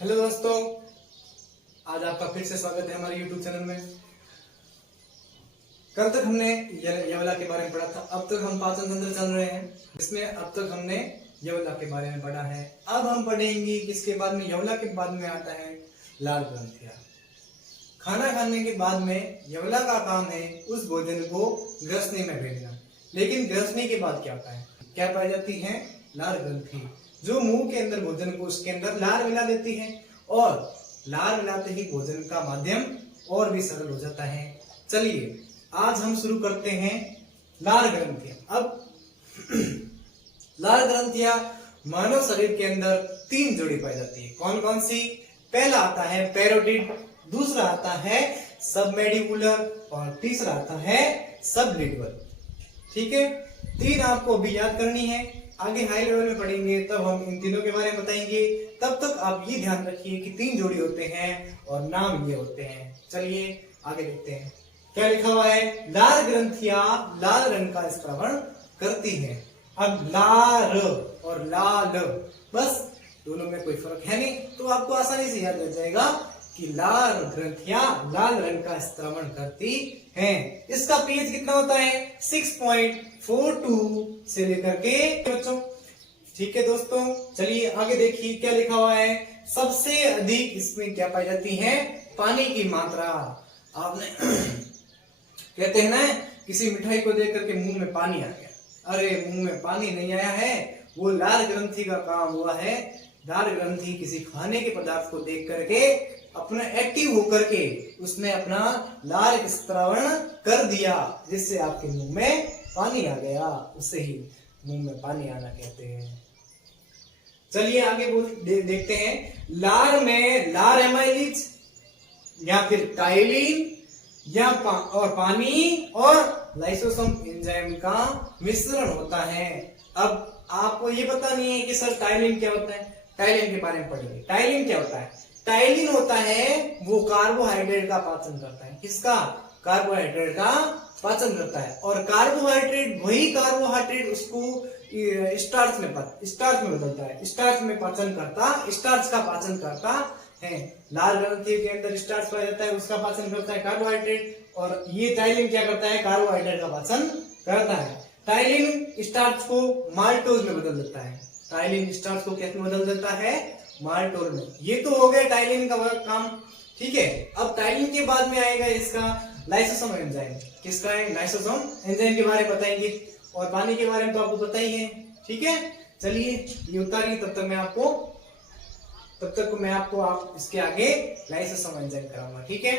Hello दोस्तों, आज आपका फिर से स्वागत है हमारे YouTube चैनल में। कल तक हमने यवला के बारे में पढ़ा था। अब तक हम पाचन तंत्र चल रहे हैं, इसमें अब तक हमने यवला के बारे में पढ़ा है। अब हम पढ़ेंगे किसके बाद में, यवला के बाद में आता है लाल ग्रंथियां। खाना खाने के बाद में यवला का काम है उस भोजन को ग्रसनी में भेजना। लेकिन ग्रसनी के बाद क्या होता है, क्या पाई जाती है? लाल ग्रंथि, जो मुंह के अंदर भोजन को उसके अंदर लार मिला देती है और लार मिलाते ही भोजन का माध्यम और भी सरल हो जाता है। चलिए आज हम शुरू करते हैं लार ग्रंथियां। अब लार ग्रंथियां मानव शरीर के अंदर 3 जोड़ी पाई जाती है। कौन कौन सी? पहला आता है पैरोटिड, दूसरा आता है सबमेडिकुलर और तीसरा आता है सबलिंगुअल। ठीक है, 3 आपको अभी याद करनी है। आगे हाई लेवल में पढ़ेंगे तब हम इन तीनों के बारे में बताएंगे। तब तक आप ये ध्यान रखिए कि 3 जोड़ी होते हैं और नाम ये होते हैं। चलिए आगे देखते हैं क्या लिखा हुआ है। लार ग्रंथियां लाल रंग का स्रावन करती हैं। अब लार और लाल, बस दोनों में कोई फर्क है नहीं, तो आपको आसानी से याद रह जाएगा कि लाल ग्रंथियां लाल रंग का स्रावन करती हैं। इसका पीएच कितना होता है? 6.42 से लेकर के बच्चों। ठीक है दोस्तों, चलिए आगे देखिए क्या लिखा हुआ है। सबसे अधिक इसमें क्या पाई जाती है? पानी की मात्रा। आपने कहते हैं ना, किसी मिठाई को देख करके मुंह में पानी आ गया। अरे मुंह में पानी नहीं आया है, वो लाल ग्रंथि का काम हुआ है। लाल ग्रंथि किसी खाने के पदार्थ को देख करके अपना एक्टिव होकर के उसने अपना लाल स्रावन कर दिया, जिससे आपके मुंह में पानी आ गया। उससे ही मुंह में पानी आना कहते हैं। चलिए आगे देखते हैं। लार में लार एमाइलिज या फिर टाइलिन या और पानी और लाइसोसोम एंजाइम का मिश्रण होता है। अब आपको ये पता नहीं है कि सर टाइलिन क्या होता है। टाइलिन के बारे में पढ़ेंगे। टाइलिन क्या होता है? टाइलिन होता है वो कार्बोहाइड्रेट का पाचन करता है। किसका? कार्बोहाइड्रेट का पाचन करता है। और कार्बोहाइड्रेट, वही कार्बोहाइड्रेट उसको स्टार्च में बदलता है, स्टार्च में पाचन करता, स्टार्च का पाचन करता है। लाल ग्रंथि के अंदर स्टार्च पाया जाता है, उसका पाचन करता है कार्बोहाइड्रेट। और ये टाइलिन क्या करता है? कार्बोहाइड्रेट का पाचन करता है। टाइलिन स्टार्च को माल्टोज में बदल देता है। टाइलिन स्टार्च को कैसे बदल देता है? माल्टोज में। ये तो हो गया टाइलिन का काम। ठीक है, अब टाइलिन के बाद में आएगा इसका लाइसोसोम एंजाइम। किसका है? लाइसोसोम एंजाइम के बारे में बताएंगे। और पानी के बारे में तो आपको पता ही है। ठीक है, चलिए ये उतारिए, तब तक मैं आपको इसके आगे लाइसोसोम एंजाइम कराऊंगा। ठीक है,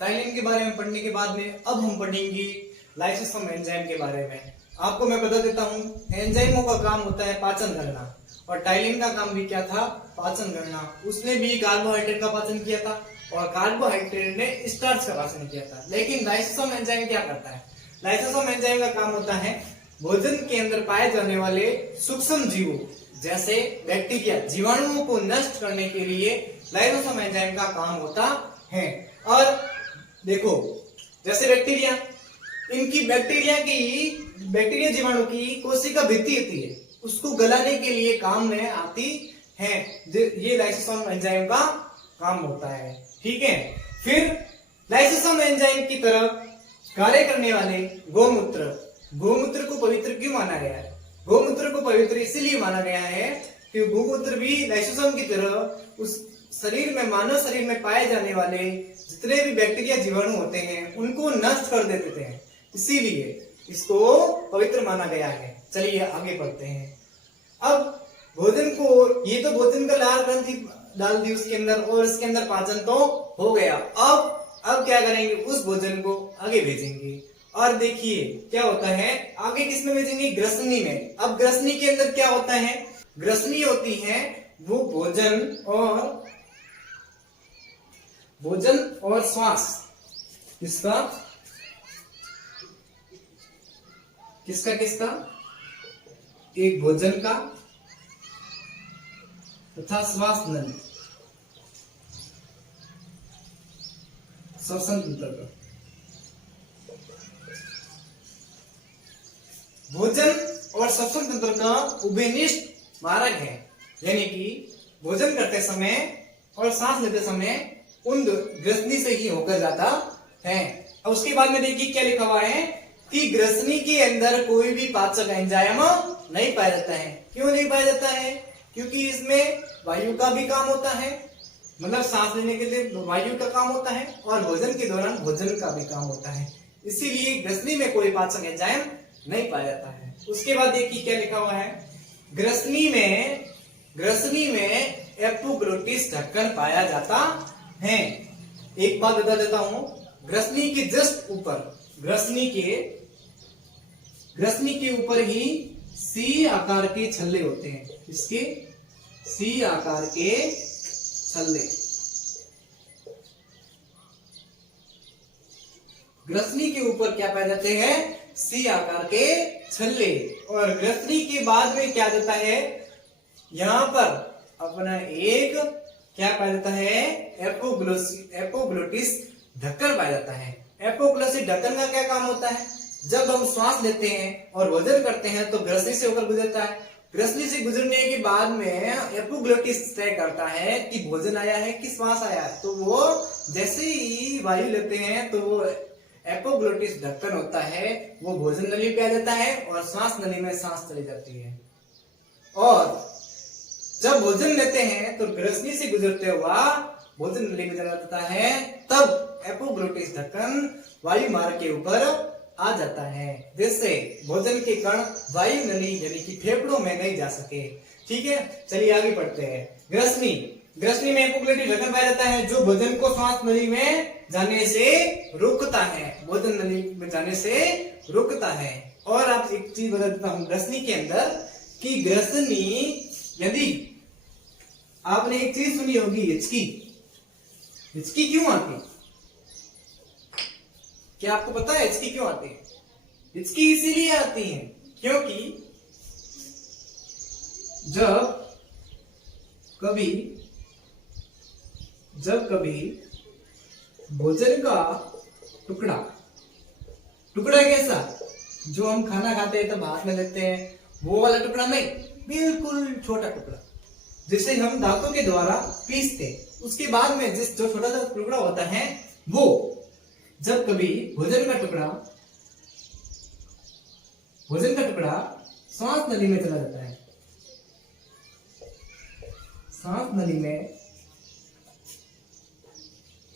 टाइलिन के बारे में पढ़ने के बाद में अब हम पढ़ेंगे लाइसोसोम एंजाइम के बारे में। आपको मैं बता देता हूं, एंजाइमों का काम होता है पाचन करना, और टाइलिन का काम भी क्या था? पाचन करना। उसने भी कार्बोहाइड्रेट का पाचन किया था और कार्बोहाइड्रेट ने स्टार्च का पाचन किया था। लेकिन लाइसोसोम एंजाइम क्या करता है? लाइसोसोम एंजाइम का काम होता है भोजन के अंदर पाए जाने वाले सूक्ष्म जीवों जैसे बैक्टीरिया, जीवाणुओं को नष्ट करने के लिए लाइसोसोम एंजाइम का काम होता है। और देखो, जैसे बैक्टीरिया, इनकी बैक्टीरिया जीवाणु की कोशिका भित्ति होती है, उसको गलाने के लिए काम में आती है। ये लाइसोसोम एंजाइम का काम होता है। ठीक है, फिर लाइसोसोम एंजाइम की तरफ कार्य करने वाले गोमूत्र को पवित्र क्यों माना गया है? गोमूत्र को पवित्र इसलिए माना गया है कि गोमूत्र भी लाइसोसोम की तरह उस शरीर में, मानव शरीर में पाए जाने वाले जितने भी बैक्टीरिया जीवाणु होते हैं उनको नष्ट कर देते हैं, इसीलिए इसको पवित्र माना गया है। चलिए आगे बढ़ते हैं। अब भोजन को, ये तो भोजन का लाल ग्रंथि डाल दी उसके अंदर और इसके अंदर पाचन तो हो गया। अब क्या करेंगे? उस भोजन को आगे भेजेंगे। और देखिए क्या होता है, आगे किसमें भेजेंगे? ग्रसनी में। अब ग्रसनी के अंदर क्या होता है? ग्रसनी होती है वो भोजन और श्वास, किसका एक भोजन का तथा श्वास नली, श्वसन तंत्र का। भोजन और श्वसन तंत्र का उभयनिष्ठ मार्ग है, यानी कि भोजन करते समय और सांस लेते समय उन ग्रसनी से ही होकर जाता है। अब उसके बाद में देखिए क्या लिखा हुआ है कि ग्रसनी के अंदर कोई भी पाचक एंजाइम नहीं पाया जाता है। क्यों नहीं पाया जाता है? क्योंकि इसमें वायु का भी काम होता है, मतलब सांस लेने के लिए वायु का काम होता है और भोजन के दौरान भोजन का भी काम होता है, इसीलिए ग्रसनी में कोई पाचक एंजाइम नहीं पाया जाता है। उसके बाद देखिए क्या लिखा हुआ है, ग्रसनी में एपोग्लोटिस ढक्कन पाया जाता है। एक बात बता देता हूं, ग्रसनी के जस्ट ऊपर, ग्रसनी के ऊपर ही सी आकार के छल्ले होते हैं। इसके सी आकार के छल्ले, ग्रसनी के ऊपर क्या पाए जाते हैं? सी आकार के छल्ले। और ग्रसनी के बाद में क्या देता है, यहां पर अपना एक क्या पाया जाता है? एपोग्लोटिस ढक्कन पाया जाता है। एपोग्लोटिस ढक्कन का क्या काम होता है? जब हम श्वास लेते हैं और भोजन करते हैं तो ग्रसनी से होकर गुजरता है। ग्रसनी से गुजरने के बाद में एपोग्लोटिस तय करता है कि भोजन आया है कि श्वास आया है। तो वो जैसे ही वायु लेते हैं तो वो एपोग्लोटिस ढक्कन होता है, वो भोजन नली पे आ जाता है और श्वास नली में सांस चली जाती है। और जब भोजन लेते हैं तो ग्रसनी से गुजरते हुआ भोजन नली में चला जाता है, तब एपोग्लोटिस ढक्कन वायु मार्ग के ऊपर आ जाता है, जिससे भोजन के कण वायु नली यानी कि फेफड़ों में नहीं जा सके। ठीक है, चलिए आगे बढ़ते हैं। ग्रसनी में एपोग्लोटिस ढक्कन पाया जाता है जो भोजन को श्वास नली में जाने से रोकता है, भोजन नली में जाने से रोकता है। और आप एक चीज बता देता हूं ग्रसनी के अंदर कि ग्रसनी, यदि आपने एक चीज सुनी होगी हिचकी, हिचकी क्यों आती? क्या आपको पता है हिचकी क्यों आती है? हिचकी इसीलिए आती है क्योंकि जब कभी भोजन का टुकड़ा कैसा, जो हम खाना खाते हैं तब हाथ में लेते हैं, वो वाला टुकड़ा नहीं, बिल्कुल छोटा टुकड़ा जिसे हम दांतों के द्वारा पीसते हैं, उसके बाद में जो छोटा सा टुकड़ा होता है, वो जब कभी भोजन का टुकड़ा सांस नली में चला जाता है, सांस नली में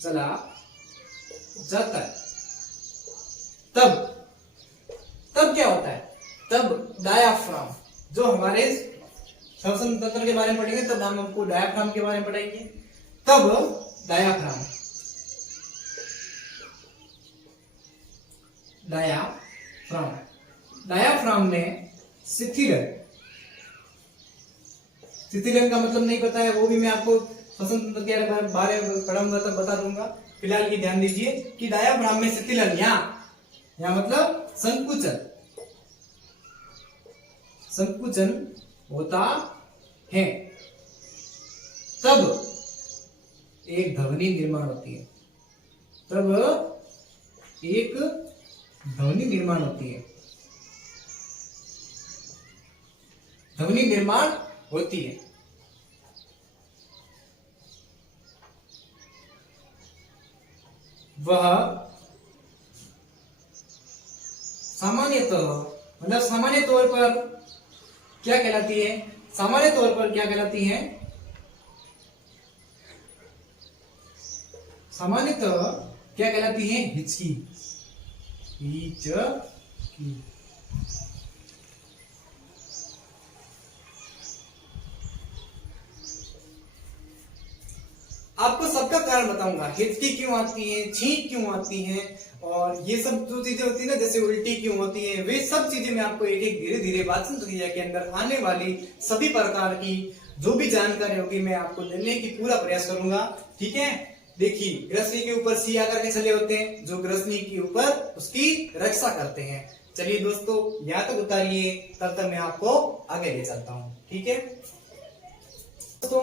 चला जाता है, तब क्या होता है? तब डायाफ्राम, जो हमारे श्वसन तंत्र के बारे में पढ़ेंगे तब हम आपको डायाफ्राम के बारे में पढ़ेंगे। तब डायाफ्राम में शिथिलन का मतलब नहीं पता है, वो भी मैं आपको श्वसन तंत्र के बारे में पढ़ाऊंगा तब बता दूंगा। फिलहाल की ध्यान दीजिए कि डायाफ्राम में शिथिलन या मतलब संकुचन होता है, तब एक ध्वनि निर्माण होती है, ध्वनि निर्माण होती है। वह सामान्य तौर पर क्या कहलाती है? सामान्य तौर पर क्या कहलाती है? सामान्यतः क्या कहलाती है? हिचकी। आपको सबका कारण बताऊंगा, हिचकी क्यों आती है, छींक क्यों आती है, और ये सब जो चीजें होती है ना, जैसे उल्टी क्यों होती है, वे सब चीजें मैं आपको एक एक धीरे धीरे पाचन क्रिया के अंदर आने वाली सभी प्रकार की जो भी जानकारी होगी मैं आपको देने की पूरा प्रयास करूंगा। ठीक है, देखिए ग्रसनी के ऊपर सी आकार के छल्ले होते हैं जो ग्रसनी के ऊपर उसकी रक्षा करते हैं। चलिए दोस्तों, यहाँ तक उतारिए, तब तक मैं आपको आगे ले चलता हूँ। ठीक है दोस्तों,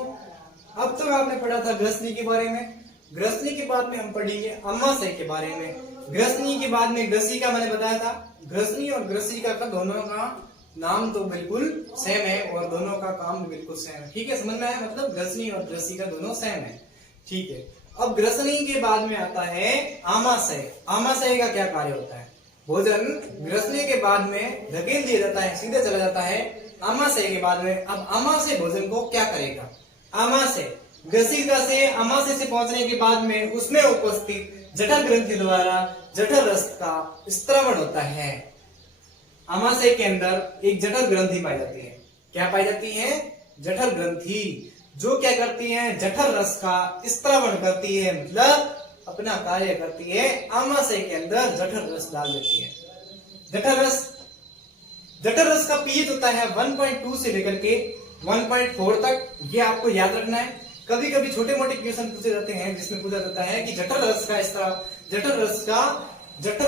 अब तक आपने पढ़ा था ग्रसनी के बारे में। ग्रसनी के बाद में हम पढ़ेंगे अमाशय के बारे में। ग्रसनी के बाद में ग्रसिका मैंने बताया था, ग्रसनी और ग्रसिका का दोनों का नाम तो बिल्कुल सेम है और दोनों का काम भी बिल्कुल सेम है। ठीक है, समझ में आया? मतलब ग्रसनी और ग्रसिका दोनों सेम है। ठीक है, अब ग्रसनी के बाद में आता है आमाशय। आमाशय का क्या कार्य होता है? भोजन ग्रसनी के बाद में धकेल दिया जाता है, सीधे चला जाता है आमाशय के बाद में। अब आमाशय भोजन को क्या करेगा? आमाशय ग्रसिका से आमाशय से पहुंचने के बाद में उसमें उपस्थित जठर ग्रंथि द्वारा जठर रस का स्त्रवण होता है। आमाशय के अंदर एक जठर ग्रंथि पाई जाती है। क्या पाई जाती है? जठर ग्रंथि, जो क्या करती है? जठर रस का स्त्रवण करती है, मतलब अपना कार्य करती है। आमाशय के अंदर जठर रस डाल देती है। जठर रस का पीएच होता है 1.2 से लेकर के 1.4 तक। ये आपको याद रखना है। कभी कभी छोटे मोटे क्वेश्चन पूछे जाते हैं जिसमें पूछा जाता है कि जठर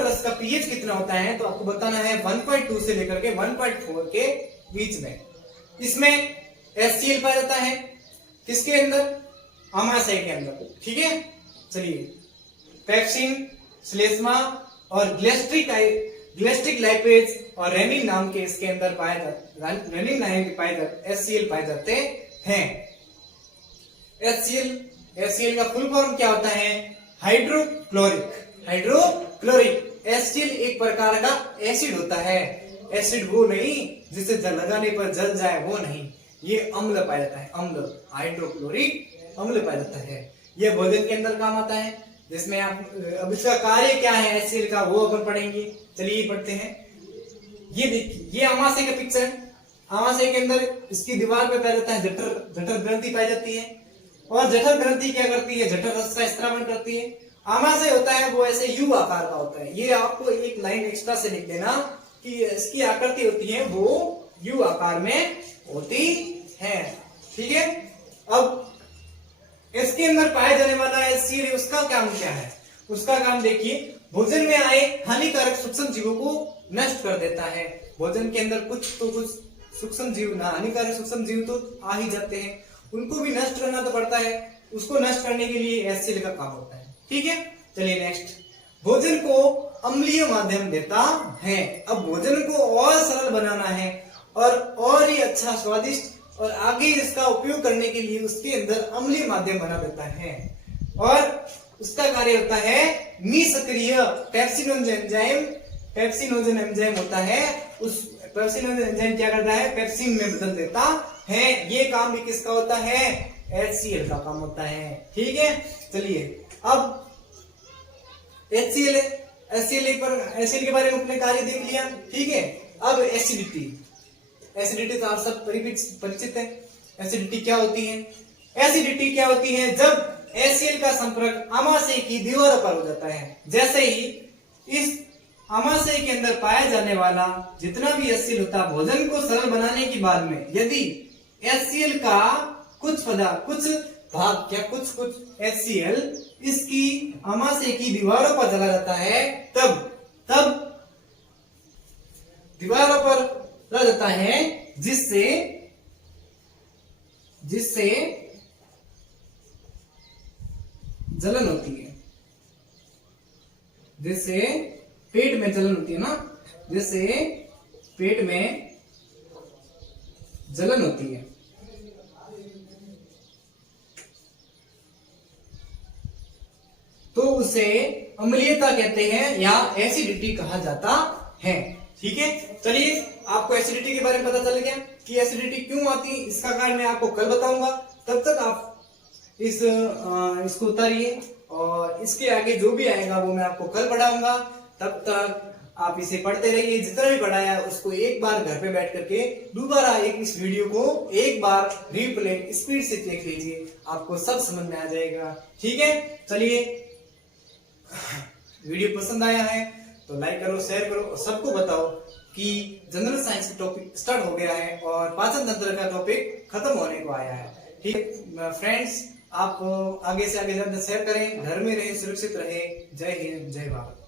रस का पीएच कितना होता है, तो आपको बताना है 1.2 से लेकर के 1.4 के बीच में। इसमें HCl पाया जाता है किसके अंदर? आमाशय के अंदर। ठीक है, चलिए पेप्सिन, श्लेष्मा और ग्लेस्ट्रिक लाइपेज और रेनिन नाम के इसके अंदर पाए जाते HCl पाए जाते हैं। HCl का फुल फॉर्म क्या होता है? हाइड्रोक्लोरिक। HCl एक प्रकार का एसिड होता है। एसिड वो नहीं जिसे लगाने पर जल जाए, वो नहीं, ये अम्ल पाया जाता है। अम्ल, हाइड्रोक्लोरिक अम्ल पाया जाता है। ये भोजन के अंदर काम आता है। जिसमें आप अब इसका कार्य क्या है HCl का, वो अपन पढ़ेंगे। चलिए पढ़ते हैं। ये देखिए, ये आमाशय का पिक्चर है। आमाशय के अंदर इसकी दीवार पे पाया जाता है जठर ग्रंथि पाई जाती है। और जठर ग्रंथि क्या करती है? जठर रस का स्त्रावन करती है। आमाशय होता है वो ऐसे यू आकार का होता है। ये आपको एक लाइन एक्स्ट्रा से लिख देना कि इसकी आकृति होती है वो यू आकार में होती है। ठीक है, अब इसके अंदर पाए जाने वाला HCl, उसका काम क्या है? उसका काम देखिए, भोजन में आए हानिकारक सूक्ष्म जीवों को नष्ट कर देता है। भोजन के अंदर कुछ सूक्ष्म जीव ना, हानिकारक सूक्ष्म जीव तो आ ही जाते हैं, उनको भी नष्ट करना तो पड़ता है। उसको नष्ट करने के लिए HCl का काम होता है। ठीक है, चलिए नेक्स्ट। भोजन को अम्लीय माध्यम देता है। अब भोजन को और सरल बनाना है और ही अच्छा स्वादिष्ट और आगे इसका उपयोग करने के लिए उसके अंदर अम्लीय माध्यम बना देता है। और उसका कार्य होता है निष्क्रिय पेप्सिनोजन एंजाइम होता है। उस पेप्सिनोजन एंजाइम क्या करता है? पेप्सिन में बदल देता है। ये काम भी किसका होता है? HCl का काम होता है। ठीक है, चलिए अब HCl के बारे में अपने कार्य देख लिया। ठीक है, अब एसिडिटी तो आप सब परिचित है। एसिडिटी क्या होती है? एसिडिटी क्या होती है? जब HCl का संपर्क आमाशय की दीवारों पर हो जाता है। जैसे ही इस आमाशय के अंदर पाया जाने वाला जितना भी HCl होता है, भोजन को सरल बनाने के बाद में यदि HCl का कुछ भाग या कुछ HCl इसकी आमाशय की दीवारों पर चला जाता है, तब दीवारों पर चला जाता है, जिससे जलन होती है। जिससे पेट में जलन होती है ना, जिससे पेट में जलन होती है। तो उसे अम्लीयता कहते हैं या एसिडिटी कहा जाता है। ठीक है, चलिए आपको एसिडिटी के बारे में पता चल गया कि एसिडिटी क्यों आती है। इसका कारण मैं आपको कल बताऊंगा। तब तक आप इसको उतारिए और इसके आगे जो भी आएगा वो मैं आपको कल पढ़ाऊंगा। तब तक आप इसे पढ़ते रहिए। जितना भी पढ़ाया उसको एक बार घर पे बैठ करके दोबारा इस वीडियो को एक बार रिप्ले स्पीड से देख लीजिए, आपको सब समझ में आ जाएगा। ठीक है, चलिए वीडियो पसंद आया है तो लाइक करो, शेयर करो और सबको बताओ कि जनरल साइंस का टॉपिक स्टार्ट हो गया है और पाचन तंत्र का टॉपिक खत्म होने को आया है। ठीक है फ्रेंड्स, आप आगे से आगे ज्यादा शेयर करें, घर में रहे, सुरक्षित रहे। जय हिंद, जय भारत।